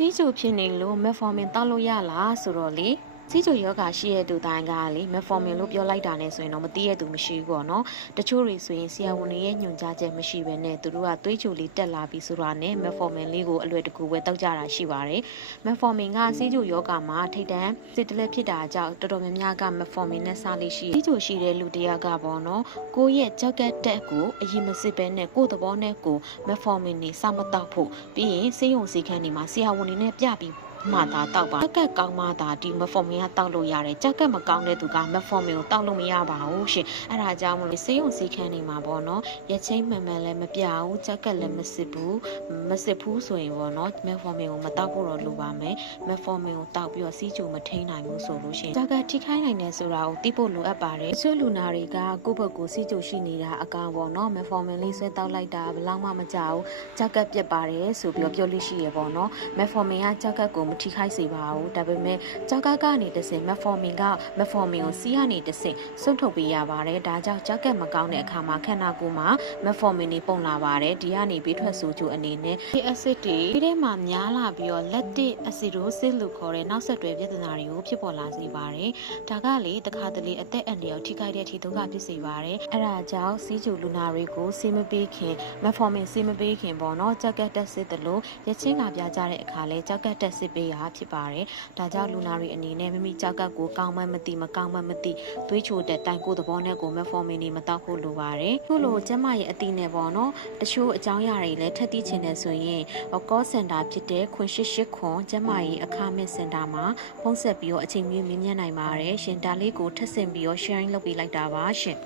စီးချိုဖြစ်နေလို့မက်ဖော်မင်တောက်လို့ရလားဆိုတော့လေစီးချိုယောဂရှိတဲ့သူတိုင်းကလေမက်ဖော်မင်လို့ပြောလိုက်တာနဲ့ဆိုရင်တော့မသိရသူမရှိဘူးပေါ့နော်တချို့တွေဆိုရင်ဆရာဝန်တွေရဲ့ညွှန်ကြားချက်မရှိဘဲနဲ့သူတို့ကသွေးချိုလေးတက်လာပြီးဆိုတာနဲ့မက်ဖော်မင်လေးကိုအလွယ်တကူပဲတောက်ကြတာရှိပါတယ်မက်ဖော်မင်ကစီးချိုယောဂမှာထိတ်တန့်စစ်တလက်ဖြစ်တာကြောင့်တော်တော်များများကမက်ဖော်မင်နဲ့စားလေးရှိစီးချိုရှိတဲ့လူတယောက်ကပေါ့နော်ကိုယ့်ရဲ့ကြောက်ကက်တက်ကိုအရင်မစစ်ဘဲနဲ့ကိုယ့်သဘောနဲ့ကိုမက်ဖော်မင်နေစမတောက်ဖို့ပြီးရင်ဆေးရုံစီခန်းတွေမှာဆရာဝန်တွေနဲ့ပြပြီးမှသာတောက်ပါကြောက်ကက်ကောင်းမှသာဒီမက်ဖော်မင်ကတောက်လို့ရတယ်ကြောက်ကက်မကောင်းတဲ့သူကမက်ဖော်မင်ကိုတောက်လို့မရပါဘူးရှင်အဲ့ဒါကြောင့်မလို့ဆေးရုံစီခန်းနေမှာပေါ့နော်ရက်ချင်းမှန်မှန်လည်းမပြဘူးကြောက်ကက်လည်းမစစ်ဘူးဆိုရင်ပေါ့နော်မက်ဖော်မင်ကိုမတောက်ဖို့တော့လိုပါမယ်မက်ဖော်မင်ကိုတောက်ပြီးတော့စီးချိုမထိန်နိုင်ဘူးဆိုလို့ရှင်ကြောက်ကက်ထိခိုက်နိုင်တယ်ဆိုတာကိုသိဖို့လိုအပ်ပါတယ်တချို့လူနာတွေကကိုယ့်ဘက်ကိုစီးချိုရှိနေတာအကောင်ပေါ့နော်မက်ဖော်မင်လေးဆွဲတောက်လိုက်တာဘယ်လောက်မှမကြောက်ဘူးကြောက်ကက်ပြက်ပါတယ်ဆိုပြီးတော့ပြောလို့ရှိရပေါ့နော်မက်ဖော်မင်ကကြောက်ကက်ကိုမထိခိုက်စေပါဘူးဒါပေမဲ့ကြောက်ကက်ကနေတဆင်မက်ဖော်မင်ကိုစီးကနေတဆင်စွန့်ထုတ်ပေးရပါတယ်ဒါကြောင့်ကြောက်ကက်မကောင်းတဲ့အခါမှာခန္ဓာကိုယ်မှာမက်ဖော်မင်တွေပုံလာပါတယ်ဒီကနေဘေးထွက်ဆိုးချိုအနေနဲ့ဒီအက်ဆစ်တွေဒီထဲမှာများလာပြီးတော့လက်တစ်အဆီဒိုစစ်လို့ခေါ်တဲ့နောက်ဆက်တွဲပြဿနာတွေကိုဖြစ်ပေါ်လာစေပါတယ်ဒါကလေတခါတလေအသက်အန္တရာယ်ထိခိုက်တဲ့အထိဒုက္ခဖြစ်စေပါတယ်အဲ့ဒါကြောင့်စီးချိုလူနာတွေကိုဆေးမပေးခင်မက်ဖော်မင်ဆေးမပေးခင်ပေါ့နော်ကြောက်ကက်တက်စစ်တယ်လို့ရချင်းလာပြကြတဲ့အခါလဲကြောက်ကက်တက်စစ်ပေးရဖြစ်ပါတယ်ဒါကြောင့်လူနာတွေအနေနဲ့မိမိကြောက်ကက်ကိုကောင်းမှမသိမကောင်းမှမသိသွေးချိုတက်တိုင်းကိုသဘောနဲ့ကိုမက်ဖော်မင်တွေမတောက်ဖို့လိုပါတယ်ခုလိုကျမရဲ့အတိနဲ့ပေါ့နော်တချို့အကြောင်းအရာတွေလည်းထပ်သိချင်တယ်ဆိုရင်call center ဖြစ်တဲ့ခွန်88ခွန်ကျမရဲ့အခမဲ့စင်တာမှာဖုန်းဆက်ပြီးတော့အချိန်မီမြင်နိုင်ပါတယ်ရှင်ဒါလေးကိုထပ်ဆင့်ပြီးတော့ sharing လုပ်ပေးလိုက်တာပါရှင်